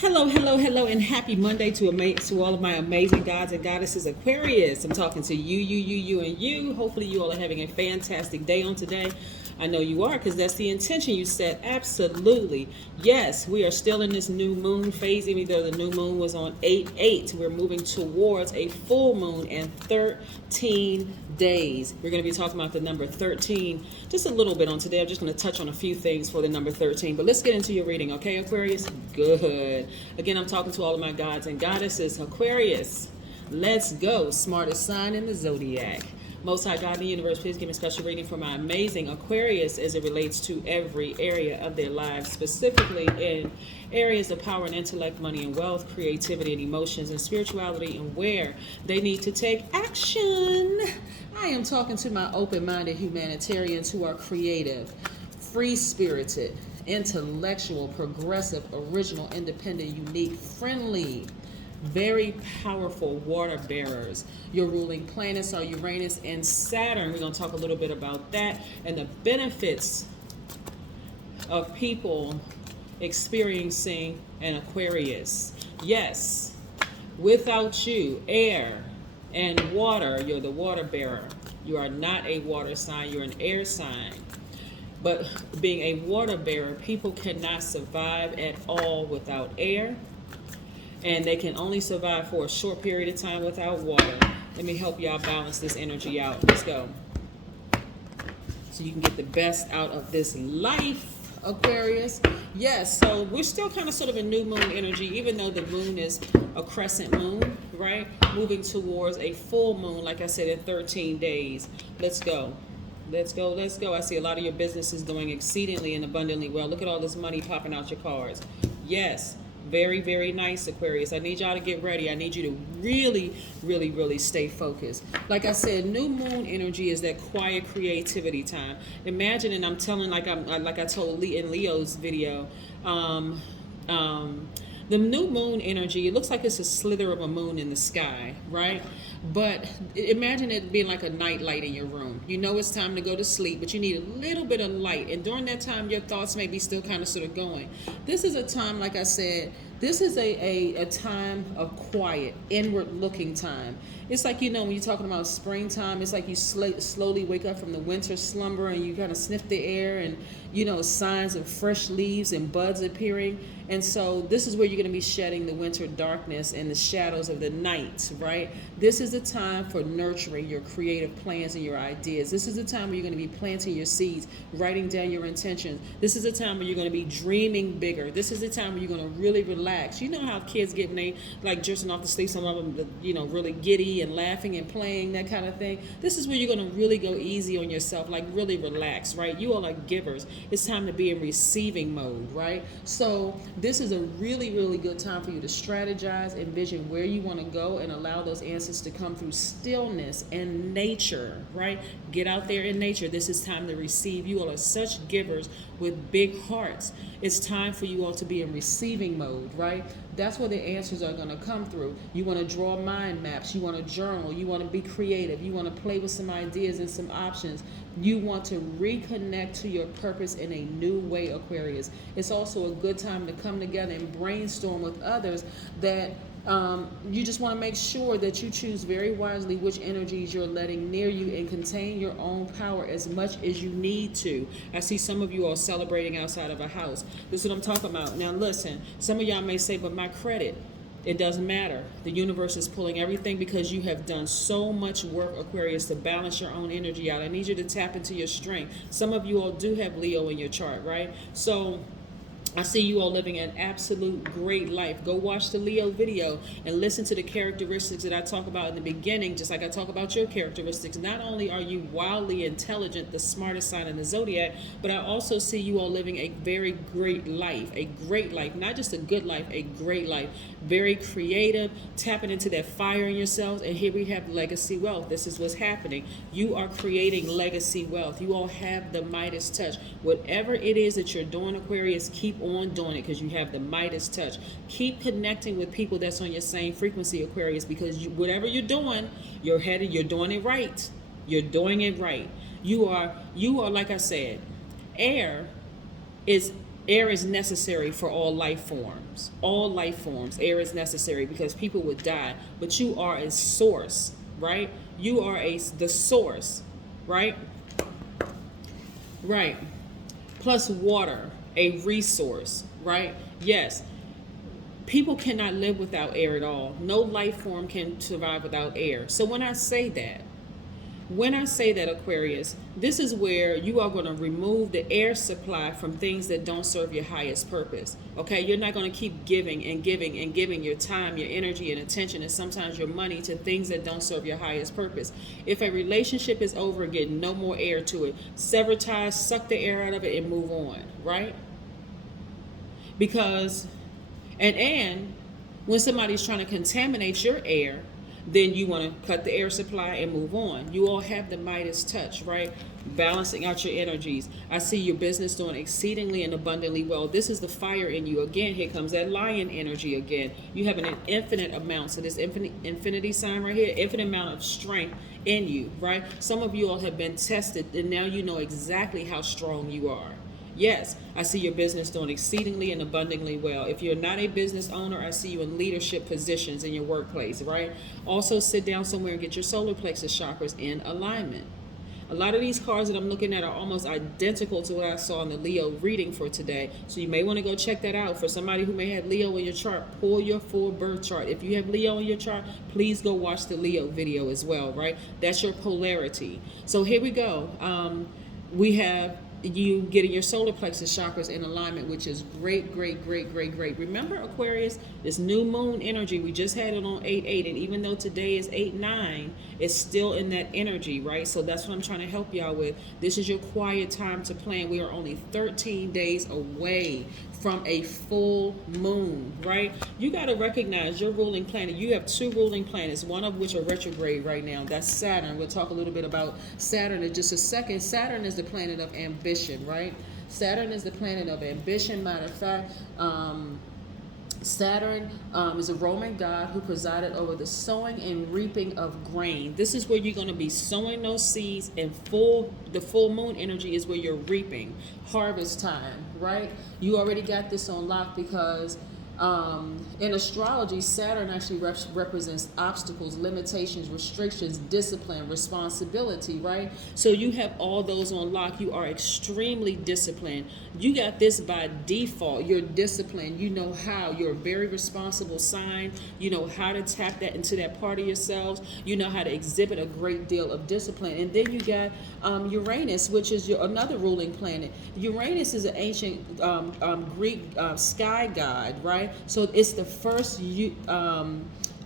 Hello, hello, hello, and happy Monday to all of my amazing gods and goddesses Aquarius. I'm talking to you, and you. Hopefully, you all are having a fantastic day on today. I know you are because that's the intention you set. Absolutely. Yes, we are still in this new moon phase, even though the new moon was on 8/8. We're moving towards a full moon in 13 days. We're going to be talking about the number 13 just a little bit on today. I'm just going to touch on a few things for the number 13, but let's get into your reading, okay, Aquarius? Good. Again, I'm talking to all of my gods and goddesses. Aquarius, let's go. Smartest sign in the Zodiac. Most High God in the universe, please give me a special reading for my amazing Aquarius as it relates to every area of their lives, specifically in areas of power and intellect, money and wealth, creativity and emotions, and spirituality, and where they need to take action. I am talking to my open-minded humanitarians who are creative, free-spirited, intellectual, progressive, original, independent, unique, friendly, very powerful water bearers. Your ruling planets are Uranus and Saturn. We're going to talk a little bit about that and the benefits of people experiencing an Aquarius. Yes, without you, air and water, you're the water bearer. You are not a water sign, you're an air sign. But being a water bearer, people cannot survive at all without air. And they can only survive for a short period of time without water. Let me help y'all balance this energy out. Let's go. So you can get the best out of this life, Aquarius. Yes, so we're still kind of sort of a new moon energy, even though the moon is a crescent moon, right? Moving towards a full moon, like I said, in 13 days. Let's go. Let's go. I see a lot of your businesses doing exceedingly and abundantly well. Look at all this money popping out your cards. Yes. Very, very nice, Aquarius. I need y'all to get ready. I need you to really, really, really stay focused. Like I said, new moon energy is that quiet creativity time. Imagine, and I'm telling like I told Lee in Leo's video, the new moon energy, it looks like it's a slither of a moon in the sky, right? But imagine it being like a night light in your room. You know it's time to go to sleep, but you need a little bit of light. And during that time, your thoughts may be still kind of sort of going. This is a time, like I said, this is a time of quiet, inward looking time. It's like, you know, when you're talking about springtime, it's like you slowly wake up from the winter slumber and you kind of sniff the air and, you know, signs of fresh leaves and buds appearing. And so this is where you're going to be shedding the winter darkness and the shadows of the night, right? This is the time for nurturing your creative plans and your ideas. This is the time where you're going to be planting your seeds, writing down your intentions. This is the time where you're going to be dreaming bigger. This is the time where you're going to really relax. You know how kids get when they like drifting off to sleep, some of them, you know, really giddy and laughing and playing, that kind of thing. This is where you're going to really go easy on yourself, like really relax, right? You all are givers. It's time to be in receiving mode, right? So this is a really, really good time for you to strategize, envision where you want to go, and allow those answers to come through stillness and nature, right? Get out there in nature. This is time to receive. You all are such givers with big hearts. It's time for you all to be in receiving mode, right? That's where the answers are going to come through. You want to draw mind maps. You want to journal. You want to be creative. You want to play with some ideas and some options. You want to reconnect to your purpose in a new way, Aquarius. It's also a good time to come together and brainstorm with others that you just want to make sure that you choose very wisely which energies you're letting near you and contain your own power as much as you need to. I see some of you are celebrating outside of a house. This is what I'm talking about. Now listen, some of y'all may say, but my credit, it doesn't matter. The universe is pulling everything because you have done so much work, Aquarius, to balance your own energy out. I need you to tap into your strength. Some of you all do have Leo in your chart, right? So I see you all living an absolute great life. Go watch the Leo video and listen to the characteristics that I talk about in the beginning, just like I talk about your characteristics. Not only are you wildly intelligent, the smartest sign in the Zodiac, but I also see you all living a very great life, not just a good life, a great life. Very creative, tapping into that fire in yourselves. And here we have legacy wealth. This is what's happening. You are creating legacy wealth. You all have the Midas touch. Whatever it is that you're doing, Aquarius, keep on doing it because you have the Midas touch. Keep connecting with people that's on your same frequency, Aquarius, because whatever you're doing, you're doing it right. You're doing it right. You are, like I said, air is Air is necessary for all life forms. All life forms, air is necessary because people would die. But you are a source, right? You are the source, right? Right. Plus water, a resource, right? Yes. People cannot live without air at all. No life form can survive without air. So when I say that, Aquarius, this is where you are going to remove the air supply from things that don't serve your highest purpose. Okay, you're not going to keep giving and giving and giving your time, your energy, and attention, and sometimes your money to things that don't serve your highest purpose. If a relationship is over, get no more air to it. Sever ties, suck the air out of it, and move on, right? Because, and when somebody's trying to contaminate your air, then you want to cut the air supply and move on. You all have the Midas touch, right? Balancing out your energies. I see your business doing exceedingly and abundantly well. This is the fire in you. Again, here comes that lion energy again. You have an infinite amount. So this infinity sign right here, infinite amount of strength in you, right? Some of you all have been tested and now you know exactly how strong you are. Yes, I see your business doing exceedingly and abundantly well. If you're not a business owner, I see you in leadership positions in your workplace, right? Also, sit down somewhere and get your solar plexus chakras in alignment. A lot of these cards that I'm looking at are almost identical to what I saw in the Leo reading for today. So you may want to go check that out. For somebody who may have Leo in your chart, pull your full birth chart. If you have Leo in your chart, please go watch the Leo video as well, right? That's your polarity. So here we go. We have you getting your solar plexus chakras in alignment, which is great, great, great, great, great. Remember, Aquarius, this new moon energy, we just had it on 8-8, and even though today is 8-9, it's still in that energy, right? So that's what I'm trying to help y'all with. This is your quiet time to plan. We are only 13 days away from a full moon, right? You got to recognize your ruling planet. You have two ruling planets, one of which are retrograde right now. That's Saturn. We'll talk a little bit about Saturn in just a second. Saturn is the planet of ambition, right? Saturn is the planet of ambition. Matter of fact, Saturn is a Roman god who presided over the sowing and reaping of grain. This is where you're going to be sowing those seeds, and the full moon energy is where you're reaping. Harvest time, right? You already got this on lock because in astrology, Saturn actually represents obstacles, limitations, restrictions, discipline, responsibility, right? So you have all those on lock. You are extremely disciplined. You got this by default. You're disciplined. You know how. You're a very responsible sign. You know how to tap that into that part of yourselves. You know how to exhibit a great deal of discipline. And then you got Uranus, which is another ruling planet. Uranus is an ancient Greek sky god, right? So it's the first,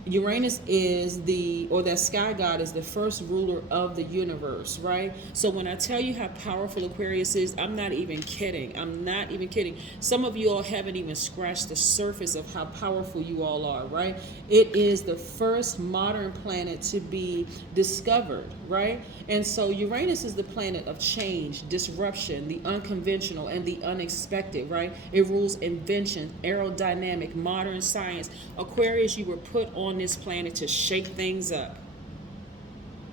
Uranus is that sky god is the first ruler of the universe, right? So when I tell you how powerful Aquarius is, I'm not even kidding. I'm not even kidding. Some of you all haven't even scratched the surface of how powerful you all are, right? It is the first modern planet to be discovered, right? And so Uranus is the planet of change, disruption, the unconventional, and the unexpected, right? It rules invention, aerodynamic, modern science. Aquarius, you were put on this planet to shake things up.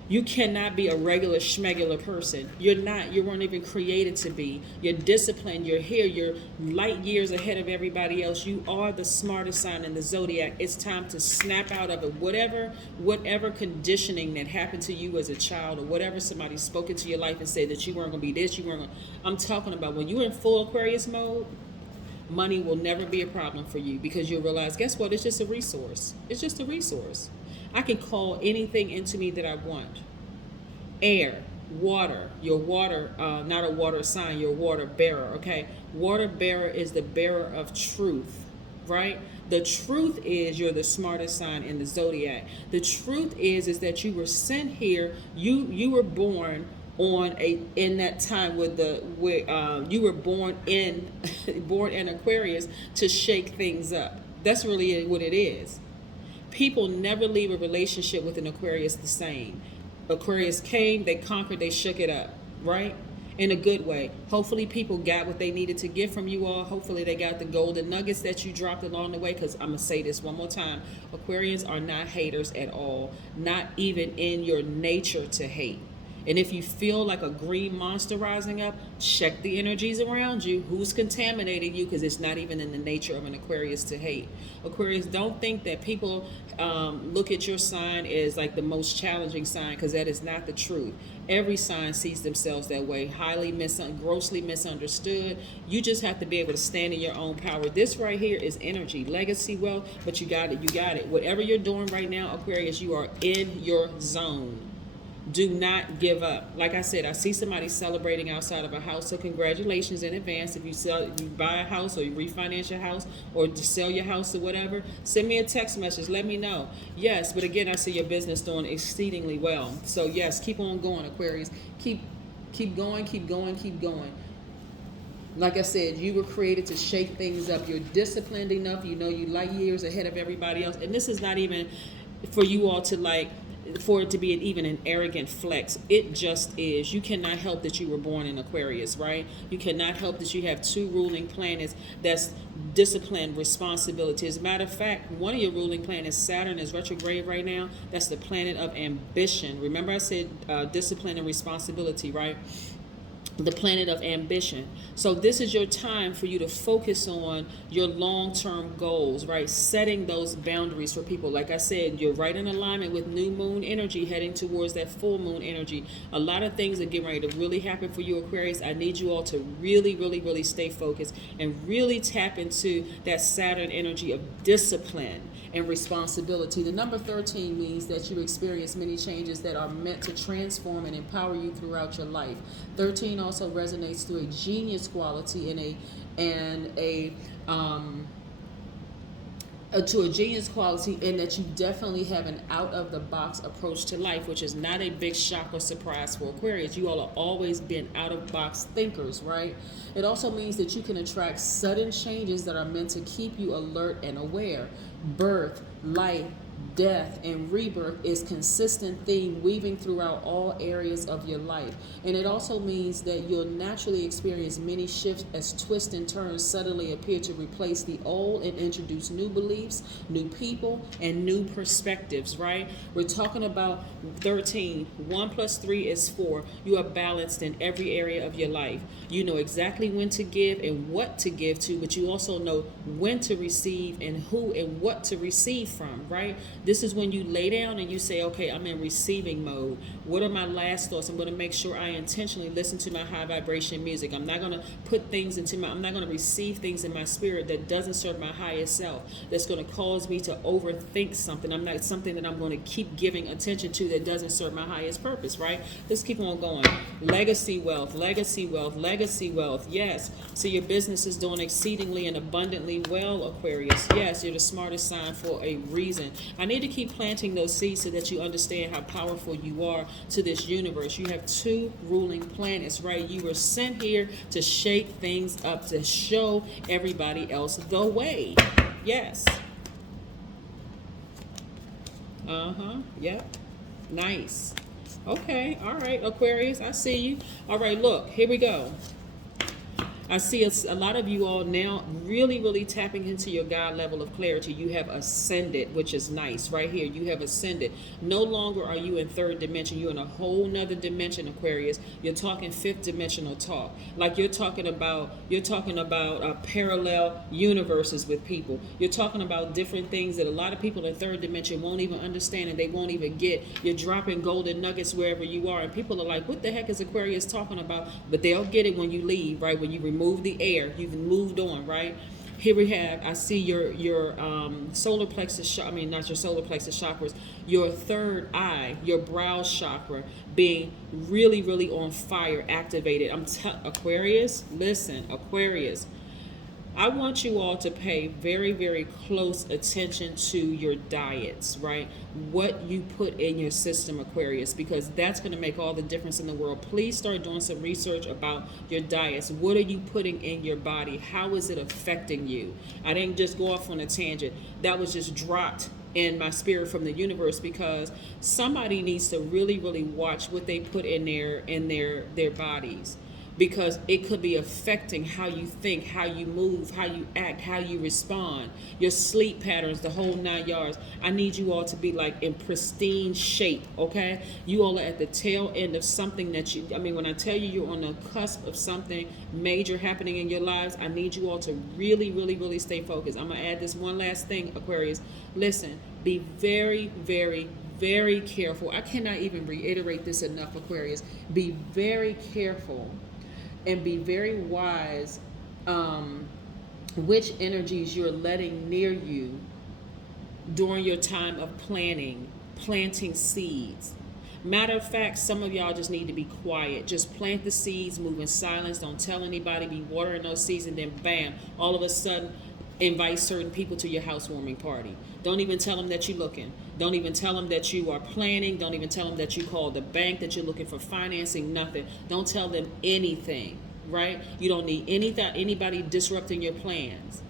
You cannot be a regular schmegular person. You're not. You weren't even created to be. You're disciplined. You're here. You're light years ahead of everybody else. You are the smartest sign in the Zodiac. It's time to snap out of it. Whatever conditioning that happened to you as a child, or whatever somebody spoke into your life and said that you weren't going to be this, you weren't going to. I'm talking about when you're in full Aquarius mode, money will never be a problem for you because you'll realize, guess what? It's just a resource. It's just a resource. I can call anything into me that I want. Air, water, your water, not a water sign, your water bearer, okay? Water bearer is the bearer of truth, right? The truth is you're the smartest sign in the Zodiac. The truth is that you were sent here, you were born in that time where you were born in Aquarius to shake things up. That's really what it is. People never leave a relationship with an Aquarius the same. Aquarius came, they conquered, they shook it up, right? In a good way. Hopefully people got what they needed to get from you all. Hopefully they got the golden nuggets that you dropped along the way, because I'm going to say this one more time. Aquarians are not haters at all. Not even in your nature to hate. And if you feel like a green monster rising up, check the energies around you. Who's contaminating you? Because it's not even in the nature of an Aquarius to hate. Aquarius, don't think that people look at your sign as like the most challenging sign, because that is not the truth. Every sign sees themselves that way, grossly misunderstood. You just have to be able to stand in your own power. This right here is energy, legacy, wealth, but you got it. You got it. Whatever you're doing right now, Aquarius, you are in your zone. Do not give up. Like I said, I see somebody celebrating outside of a house, so congratulations in advance. If you buy a house or you refinance your house or to sell your house or whatever, send me a text message. Let me know. Yes, but again, I see your business doing exceedingly well. So yes, keep on going, Aquarius. Keep going, keep going, keep going. Like I said, you were created to shake things up. You're disciplined enough. You know you light years ahead of everybody else. And this is not even for you all to for it to be even an arrogant flex. It just is. You cannot help that you were born in Aquarius, right? You cannot help that you have two ruling planets that's discipline, responsibility. As a matter of fact, one of your ruling planets, Saturn, is retrograde right now. That's the planet of ambition. Remember I said discipline and responsibility, right? The planet of ambition. So this is your time for you to focus on your long-term goals, right? Setting those boundaries for people. Like I said, you're right in alignment with new moon energy, heading towards that full moon energy. A lot of things are getting ready to really happen for you, Aquarius. I need you all to really, really, really stay focused and really tap into that Saturn energy of discipline and responsibility. The number 13 means that you experience many changes that are meant to transform and empower you throughout your life. 13 also resonates through a genius quality to a genius quality in that you definitely have an out-of-the-box approach to life, which is not a big shock or surprise for Aquarius. You all have always been out-of-box thinkers, right? It also means that you can attract sudden changes that are meant to keep you alert and aware. Birth, life, death, and rebirth is consistent theme weaving throughout all areas of your life. And it also means that you'll naturally experience many shifts as twists and turns suddenly appear to replace the old and introduce new beliefs, new people, and new perspectives, right? We're talking about 13. 1 plus 3 is 4. You are balanced in every area of your life. You know exactly when to give and what to give to, but you also know when to receive and who and what to receive from, right? This is when you lay down and you say, okay, I'm in receiving mode. What are my last thoughts? I'm going to make sure I intentionally listen to my high vibration music. I'm not going to put things I'm not going to receive things in my spirit that doesn't serve my highest self, that's going to cause me to overthink something. I'm not something that I'm going to keep giving attention to that doesn't serve my highest purpose, right? Let's keep on going. Legacy wealth, legacy wealth, legacy wealth. Yes. So your business is doing exceedingly and abundantly well, Aquarius. Yes, you're the smartest sign for a reason. I need to keep planting those seeds so that you understand how powerful you are to this universe. You have two ruling planets, right? You were sent here to shake things up, to show everybody else the way. Yes. Yep. Nice. Okay. All right, Aquarius, I see you. All right, look, here we go. I see a lot of you all now really, really tapping into your God level of clarity. You have ascended, which is nice. Right here, you have ascended. No longer are you in third dimension. You're in a whole nother dimension, Aquarius. You're talking fifth dimensional talk. Like you're talking about parallel universes with people. You're talking about different things that a lot of people in third dimension won't even understand and they won't even get. You're dropping golden nuggets wherever you are, and people are like, what the heck is Aquarius talking about? But they'll get it when you leave, right? When you remove the air, you've moved on, right? Here we have, I see your solar plexus, not your solar plexus chakras, your third eye, your brow chakra being really, really on fire, activated. Aquarius, listen, Aquarius, I want you all to pay very, very close attention to your diets, right? What you put in your system, Aquarius, because that's going to make all the difference in the world. Please start doing some research about your diets. What are you putting in your body? How is it affecting you? I didn't just go off on a tangent. That was just dropped in my spirit from the universe, because somebody needs to really, really watch what they put in their bodies. because it could be affecting how you think, how you move, how you act, how you respond, your sleep patterns, the whole 9 yards. I need you all to be like in pristine shape, okay? You all are at the tail end of something that you, I mean, when I tell you you're on the cusp of something major happening in your lives, I need you all to really, really, really stay focused. I'm going to add this one last thing, Aquarius. Listen, be very, very, very careful. I cannot even reiterate this enough, Aquarius. Be very careful and be very wise which energies you're letting near you during your time of planting seeds. Matter of fact, some of y'all just need to be quiet. Just plant the seeds, move in silence. Don't tell anybody. Be watering those seeds, and then bam, all of a sudden, invite certain people to your housewarming party. Don't even tell them that you're looking. Don't even tell them that you are planning. Don't even tell them that you called the bank, that you're looking for financing, nothing. Don't tell them anything, right? You don't need anybody disrupting your plans.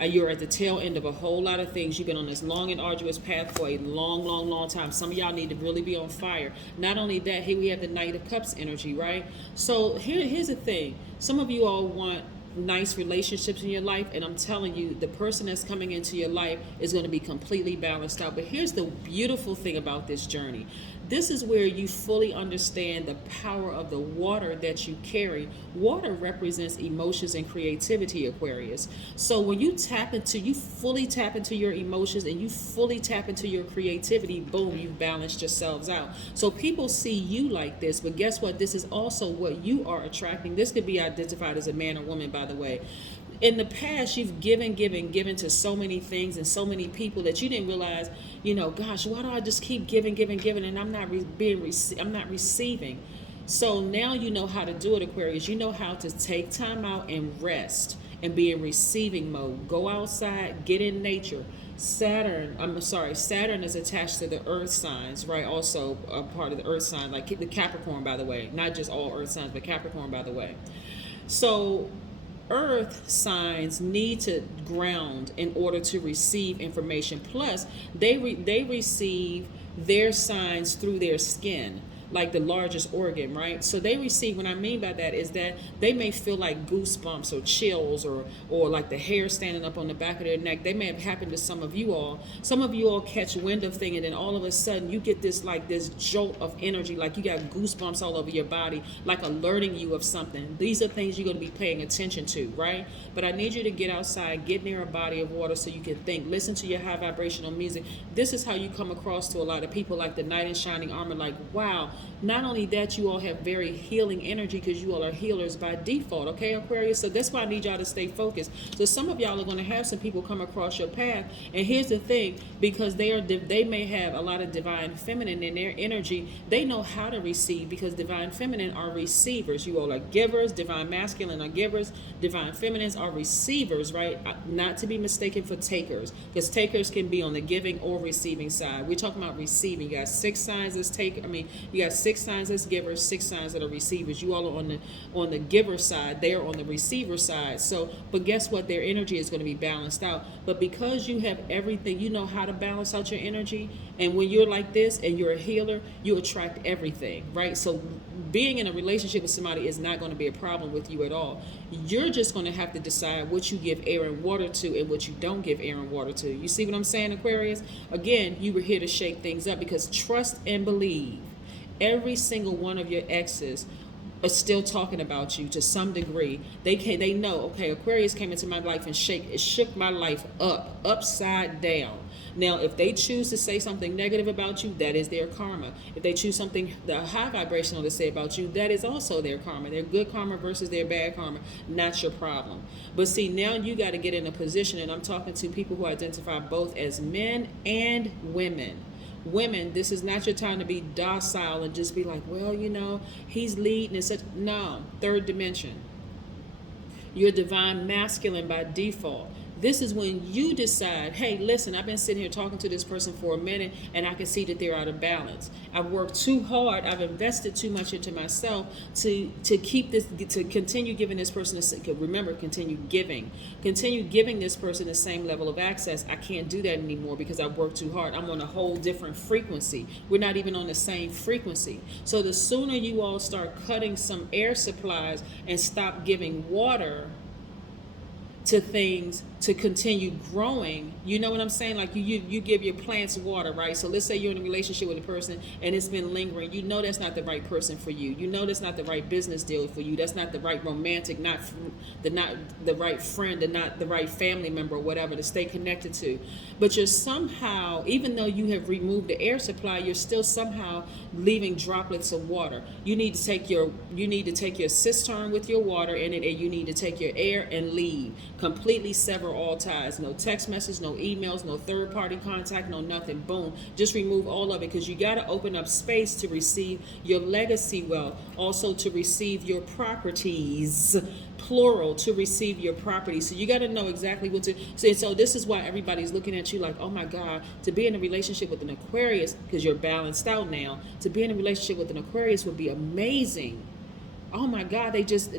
You're at the tail end of a whole lot of things. You've been on this long and arduous path for a long, long, long time. Some of y'all need to really be on fire. Not only that, here we have the Knight of Cups energy, right? So here's the thing. Some of you all want nice relationships in your life, and I'm telling you, the person that's coming into your life is going to be completely balanced out. But here's the beautiful thing about this journey. This is where you fully understand the power of the water that you carry. Water represents emotions and creativity, Aquarius. So when you fully tap into your emotions and you fully tap into your creativity, boom, you've balanced yourselves out. So people see you like this, but guess what? This is also what you are attracting. This could be identified as a man or woman, by the way. In the past, you've given to so many things and so many people that you didn't realize, gosh, why do I just keep giving, and I'm not I'm not receiving. So now you know how to do it, Aquarius. You know how to take time out and rest and be in receiving mode. Go outside, get in nature. Saturn is attached to the earth signs, right? Also a part of the earth sign, like the Capricorn, by the way. Not just all earth signs, but Capricorn, by the way. So earth signs need to ground in order to receive information. Plus, they receive their signs through their skin, like the largest organ, right? So they receive, what I mean by that is that they may feel like goosebumps or chills or like the hair standing up on the back of their neck. They may have happened to some of you all. Some of you all catch wind of thing, and then all of a sudden you get this jolt of energy, like you got goosebumps all over your body, like alerting you of something. These are things you're going to be paying attention to, right? But I need you to get outside, get near a body of water so you can think. Listen to your high vibrational music. This is how you come across to a lot of people, like the knight in shining armor, like, wow. Not only that, you all have very healing energy because you all are healers by default, okay, Aquarius? So that's why I need y'all to stay focused. So some of y'all are going to have some people come across your path, and here's the thing, because they may have a lot of divine feminine in their energy. They know how to receive, because divine feminine are receivers. You all are givers. Divine masculine are givers. Divine feminines are receivers, right? Not to be mistaken for takers, because takers can be on the giving or receiving side. We're talking about receiving. You got 6 signs as you got 6 signs as givers, 6 signs that are receivers. You all are on the giver side. They are on the receiver side. So, but guess what? Their energy is going to be balanced out. But because you have everything, you know how to balance out your energy. And when you're like this and you're a healer, you attract everything, right? So being in a relationship with somebody is not going to be a problem with you at all. You're just going to have to decide what you give air and water to and what you don't give air and water to. You see what I'm saying, Aquarius? Again, you were here to shake things up, because trust and believe. Every single one of your exes are still talking about you to some degree. They know, okay, Aquarius came into my life and shook my life upside down. Now, if they choose to say something negative about you, that is their karma. If they choose something, the high vibrational, to say about you, that is also their karma. Their good karma versus their bad karma, not your problem. But see, now you got to get in a position, and I'm talking to people who identify both as men and women. Women, this is not your time to be docile and just be like, well, he's leading and such. No, third dimension. You're divine masculine by default. This is when you decide, hey, listen, I've been sitting here talking to this person for a minute and I can see that they're out of balance. I've worked too hard. I've invested too much into myself to keep this, to continue giving this person, remember, continue giving this person the same level of access. I can't do that anymore because I've worked too hard. I'm on a whole different frequency. We're not even on the same frequency. So the sooner you all start cutting some air supplies and stop giving water to things to continue growing, you know what I'm saying? Like you give your plants water, right? So let's say you're in a relationship with a person and it's been lingering. You know that's not the right person for you. You know that's not the right business deal for you. That's not the right romantic, not the right friend, and not the right family member or whatever to stay connected to. But you're somehow, even though you have removed the air supply, you're still somehow leaving droplets of water. You need to take your cistern with your water in it, and you need to take your air and leave. Completely sever all ties. No text message, no emails, no third party contact, no nothing. Boom. Just remove all of it, because you got to open up space to receive your legacy wealth, also to receive your properties, plural, to receive your property. So you got to know exactly what to say. So this is why everybody's looking at you like, oh my God, to be in a relationship with an Aquarius, because you're balanced out now, to be in a relationship with an Aquarius would be amazing. Oh my God, they just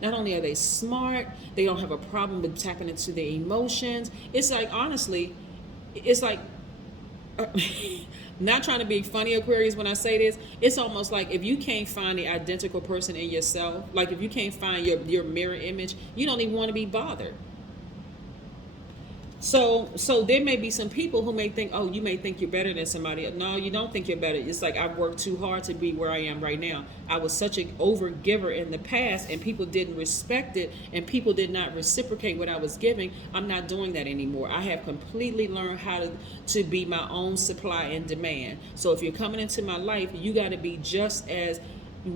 not only are they smart, they don't have a problem with tapping into their emotions. It's like, honestly, it's like, not trying to be funny, Aquarius, when I say this, it's almost like if you can't find the identical person in yourself, like if you can't find your mirror image, you don't even want to be bothered. So there may be some people who may think, oh, you may think you're better than somebody. No, you don't think you're better. It's like, I've worked too hard to be where I am right now. I was such an over giver in the past, and people didn't respect it, and people did not reciprocate what I was giving. I'm not doing that anymore. I have completely learned how to be my own supply and demand. So if you're coming into my life, you got to be just as,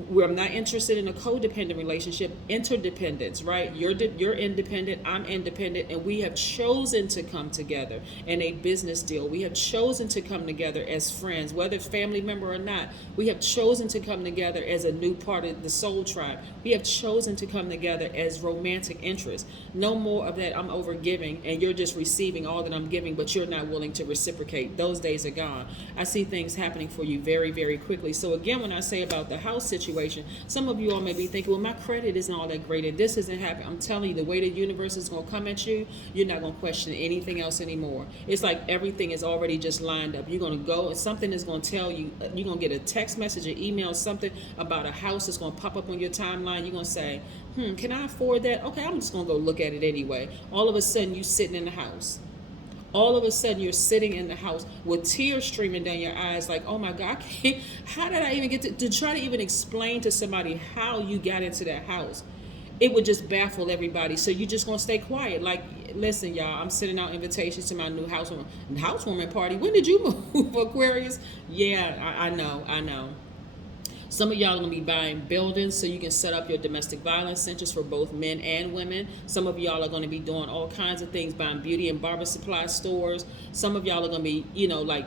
where I'm not interested in a codependent relationship, interdependence, right? You're independent, I'm independent, and we have chosen to come together in a business deal. We have chosen to come together as friends, whether family member or not. We have chosen to come together as a new part of the soul tribe. We have chosen to come together as romantic interests. No more of that I'm over giving and you're just receiving all that I'm giving, but you're not willing to reciprocate. Those days are gone. I see things happening for you very, very quickly. So again, when I say about the house situation, some of you all may be thinking, well, my credit isn't all that great and this isn't happening. I'm telling you, the way the universe is going to come at you, you're not going to question anything else anymore. It's like everything is already just lined up. You're going to go and something is going to tell you, you're going to get a text message or email, something about a house that's going to pop up on your timeline. You're going to say, can I afford that? Okay, I'm just going to go look at it anyway. All of a sudden, you're sitting in the house. All of a sudden, you're sitting in the house with tears streaming down your eyes like, oh my God, how did I even get to try to even explain to somebody how you got into that house? It would just baffle everybody. So you're just going to stay quiet. Like, listen, y'all, I'm sending out invitations to my new housewarming party. When did you move, Aquarius? Yeah, I know. Some of y'all are going to be buying buildings so you can set up your domestic violence centers for both men and women. Some of y'all are going to be doing all kinds of things, buying beauty and barber supply stores. Some of y'all are going to be, like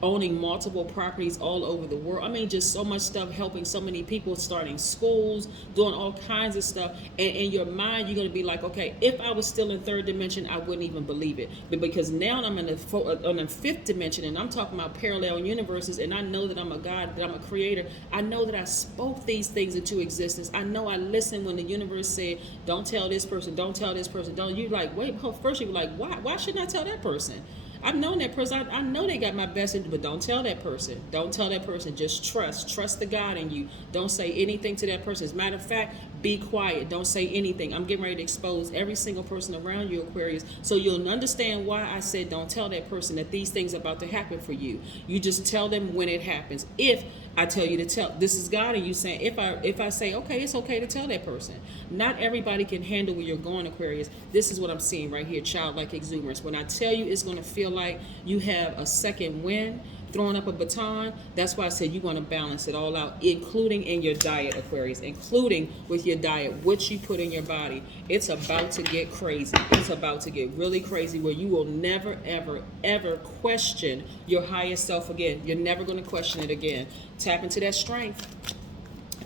owning multiple properties all over the world. I mean, just so much stuff, helping so many people, starting schools, doing all kinds of stuff. And in your mind, you're going to be like, okay, if I was still in third dimension, I wouldn't even believe it. But because now I'm in the fifth dimension, and I'm talking about parallel universes, and I know that I'm a God, that I'm a creator. I know that I spoke these things into existence. I know I listened when the universe said, don't tell this person, don't tell this person, don't. You're like, wait, first you're like, why shouldn't I tell that person? I've known that person. I know they got my best interest, but don't tell that person. Don't tell that person. Just trust the God in you. Don't say anything to that person. As a matter of fact, be quiet. Don't say anything. I'm getting ready to expose every single person around you, Aquarius, so you'll understand why I said don't tell that person that these things are about to happen for you. You just tell them when it happens. If I tell you to tell, this is God and you saying, if I say, okay, it's okay to tell that person. Not everybody can handle where you're going, Aquarius. This is what I'm seeing right here, childlike exuberance. When I tell you it's going to feel like you have a second wind, throwing up a baton, that's why I said you want to balance it all out, including in your diet, Aquarius, including with your diet, what you put in your body. It's about to get crazy. It's about to get really crazy where you will never, ever, ever question your highest self again. You're never going to question it again. Tap into that strength.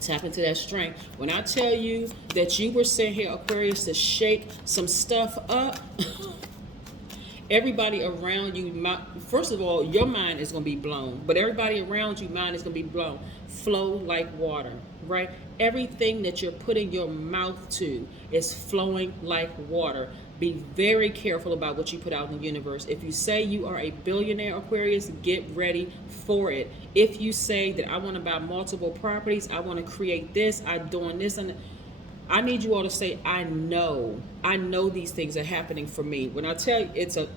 Tap into that strength. When I tell you that you were sent here, Aquarius, to shake some stuff up, everybody around you, first of all, your mind is going to be blown, but everybody around you, mind is going to be blown. Flow like water, right? Everything that you're putting your mouth to is flowing like water. Be very careful about what you put out in the universe. If you say you are a billionaire, Aquarius, get ready for it. If you say that I want to buy multiple properties, I want to create this, I'm doing this, and I need you all to say, I know these things are happening for me. When I tell you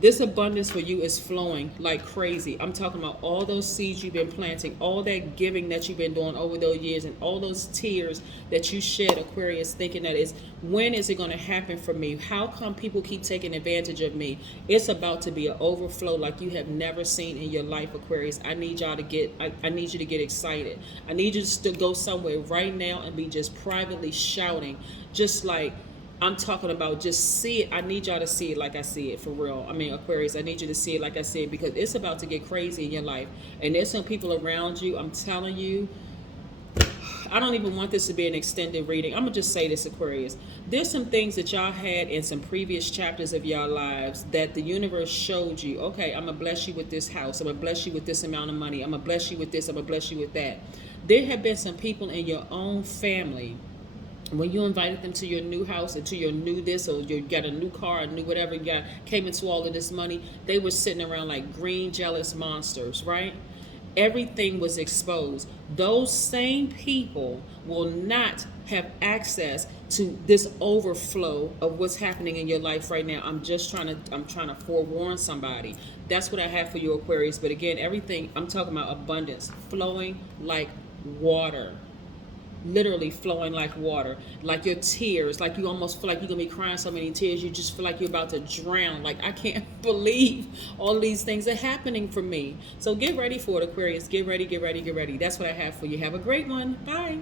this abundance for you is flowing like crazy. I'm talking about all those seeds you've been planting, all that giving that you've been doing over those years, and all those tears that you shed, Aquarius, thinking that when is it going to happen for me? How come people keep taking advantage of me? It's about to be an overflow like you have never seen in your life, Aquarius. I need y'all to get, I need you to get excited. I need you to go somewhere right now and be just privately shouting, just like, I'm talking about, just see it. I need y'all to see it like I see it, for real. I mean, Aquarius, I need you to see it like I see it, because it's about to get crazy in your life. And there's some people around you, I'm telling you, I don't even want this to be an extended reading. I'm going to just say this, Aquarius. There's some things that y'all had in some previous chapters of your lives that the universe showed you. Okay, I'm going to bless you with this house. I'm going to bless you with this amount of money. I'm going to bless you with this. I'm going to bless you with that. There have been some people in your own family, when you invited them to your new house or to your new this, or you got a new car, a new whatever, you got, came into all of this money, they were sitting around like green jealous monsters, right? Everything was exposed. Those same people will not have access to this overflow of what's happening in your life right now. I'm trying to forewarn somebody. That's what I have for you, Aquarius. But again, everything, I'm talking about abundance, flowing like water. Literally flowing like water, like your tears, like you almost feel like you're gonna be crying so many tears, you just feel like you're about to drown. Like, I can't believe all these things are happening for me. So get ready for it, Aquarius. Get ready, get ready, get ready. That's what I have for you. Have a great one. Bye.